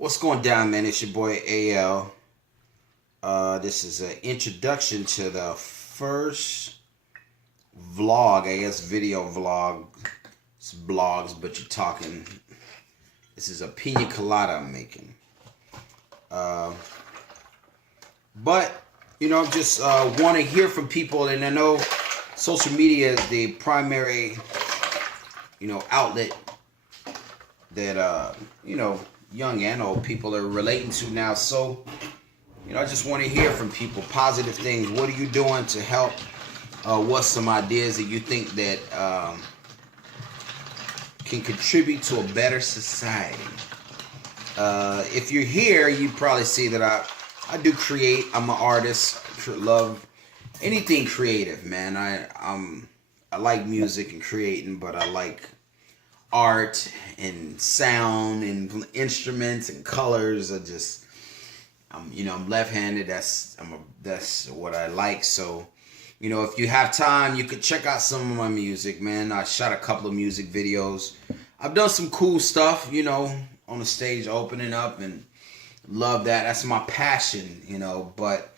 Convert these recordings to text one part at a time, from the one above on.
What's going down, man? It's your boy AL. This is an introduction to the first vlog, I guess video vlog. It's blogs, but you're talking. This is a pina colada I'm making. But, I just want to hear from people, and I know social media is the primary, outlet that, young and old people are relating to now. So, I just want to hear from people, positive things. What are you doing to help? What's some ideas that you think that can contribute to a better society? If you're here, you probably see that I do create. I'm an artist. Love anything creative, man. I like music and creating, but I like art and sound and instruments and colors. I'm left-handed. That's what I like. So, if you have time, you could check out some of my music, man. I shot a couple of music videos. I've done some cool stuff, on the stage, opening up, and love that. That's my passion, But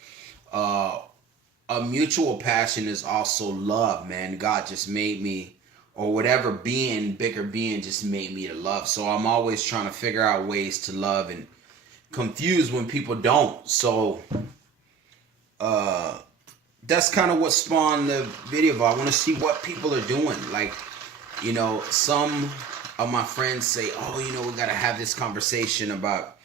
a mutual passion is also love, man. God just made me, or whatever bigger being just made me to love. So I'm always trying to figure out ways to love and confused when people don't. So that's kind of what spawned the video. I want to see what people are doing. Like, some of my friends say, oh, we got to have this conversation about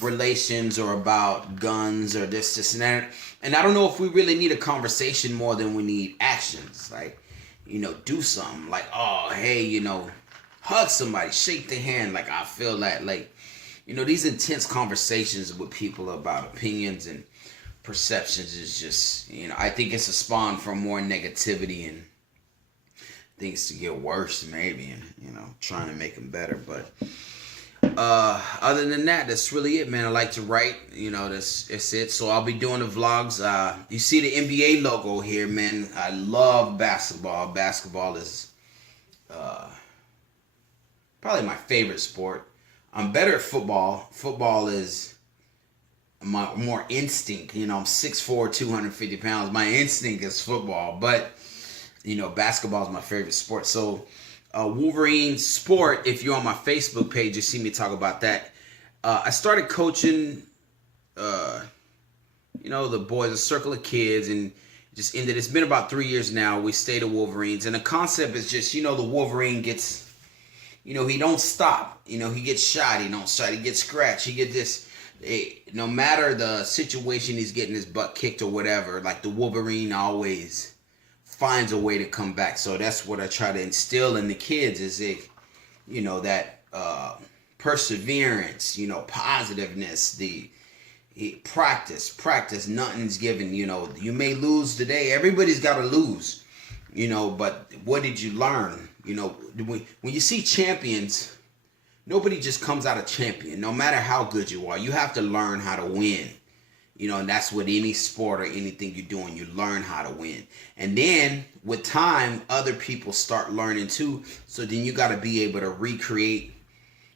relations or about guns or this and that. And I don't know if we really need a conversation more than we need actions. Like, do something. Like, oh, hey, hug somebody, shake their hand. Like, I feel that, like, these intense conversations with people about opinions and perceptions is just, I think it's a spawn from more negativity and things to get worse, maybe, and, trying to make them better. But other than that, that's really it, man. I like to write, that's it. So I'll be doing the vlogs. You see the NBA logo here, man. I love basketball. Basketball is probably my favorite sport. I'm better at football. Football is my more instinct. I'm 6'4", 250 pounds. My instinct is football. But, basketball is my favorite sport. So, Wolverine Sport, if you're on my Facebook page, you see me talk about that. I started coaching, the boys, a circle of kids, and just ended. It's been about 3 years now. We stayed at Wolverines. And the concept is just, the Wolverine gets... he don't stop. He gets shot. He don't shot. He gets scratched. He get this. No matter the situation, he's getting his butt kicked or whatever. Like, the Wolverine always finds a way to come back. So that's what I try to instill in the kids is that perseverance, positiveness, the practice. Nothing's given. You may lose today. Everybody's got to lose. But what did you learn? When you see champions, nobody just comes out a champion. No matter how good you are, you have to learn how to win. And that's what any sport or anything you're doing, you learn how to win. And then with time, other people start learning too. So then you got to be able to recreate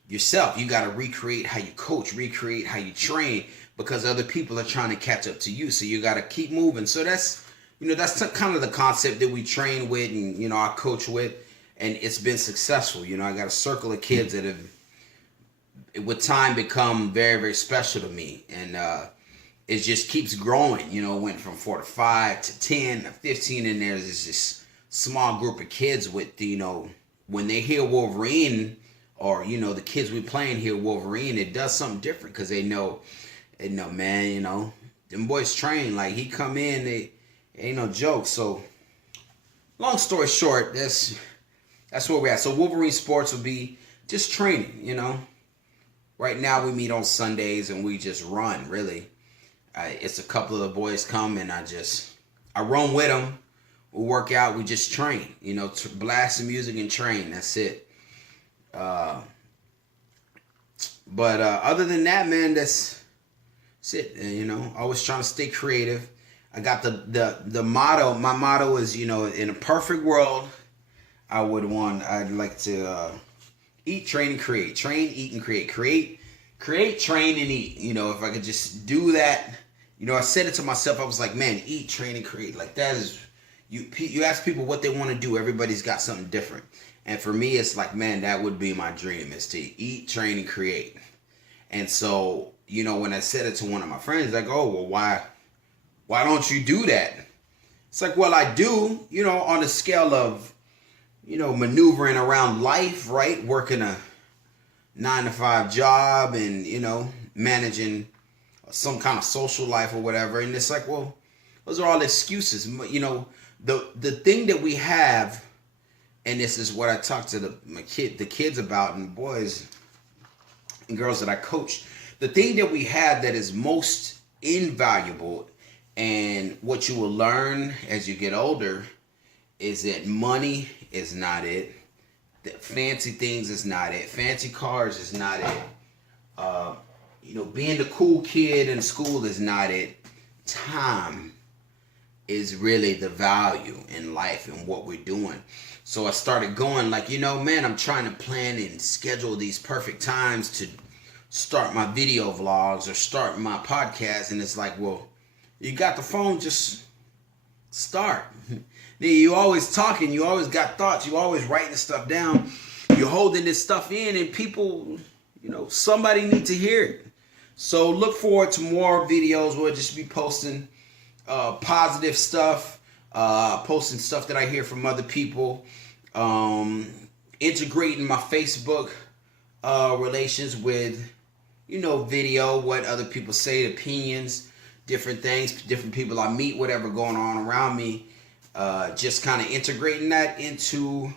yourself. You got to recreate how you coach, recreate how you train, because other people are trying to catch up to you. So you got to keep moving. So that's kind of the concept that we train with and, I coach with. And it's been successful. I got a circle of kids that have, with time, become very, very special to me. And it just keeps growing. Went from 4 to 5 to 10 to 15. And there's this small group of kids with, when they hear Wolverine or, the kids we playing hear Wolverine, it does something different because they know, man, them boys train. Like, he come in, they ain't no joke. So, long story short, that's where we're at. So Wolverine Sports will be just training, Right now we meet on Sundays and we just run, really. It's a couple of the boys come and I run with them. We work out, we just train, to blast some music and train. That's it. But other than that, man, that's it. Always trying to stay creative. I got the motto. My motto is, in a perfect world, I'd like to eat, train, and create. Train, eat, and create. Create create, train, and eat. You know, if I could just do that, you know, I said it to myself. I was like, man, eat, train, and create. Like that is, you ask people what they want to do. Everybody's got something different. And for me, it's like, man, that would be my dream, is to eat, train, and create. And so, you know, when I said it to one of my friends, like, oh, well, why don't you do that? It's like, well, I do, you know, on a scale of, you know, maneuvering around life, right? Working a 9 to 5 job and, you know, managing some kind of social life or whatever. And it's like, well, those are all excuses. You know, the thing that we have, and this is what I talk to the kids about, and boys and girls that I coach, the thing that we have that is most invaluable, and what you will learn as you get older, is that money is not it. That fancy things is not it. Fancy cars is not it. You know, being the cool kid in school is not it. Time is really the value in life and what we're doing. So I started going like, you know, man, I'm trying to plan and schedule these perfect times to start my video vlogs or start my podcast. And it's like, well, you got the phone, just start. You always talking, you always got thoughts, you always writing stuff down, you're holding this stuff in, and people, you know, somebody need to hear it. So look forward to more videos. We'll just be posting positive stuff, posting stuff that I hear from other people, integrating my Facebook relations with, you know, video, what other people say, opinions, different things, different people I meet, whatever going on around me, just kind of integrating that into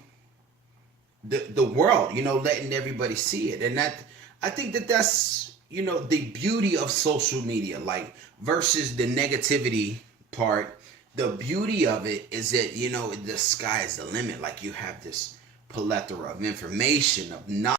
the world, you know, letting everybody see it. And that, I think that that's, you know, the beauty of social media, like versus the negativity part. The beauty of it is that, you know, the sky is the limit. Like you have this plethora of information, of knowledge.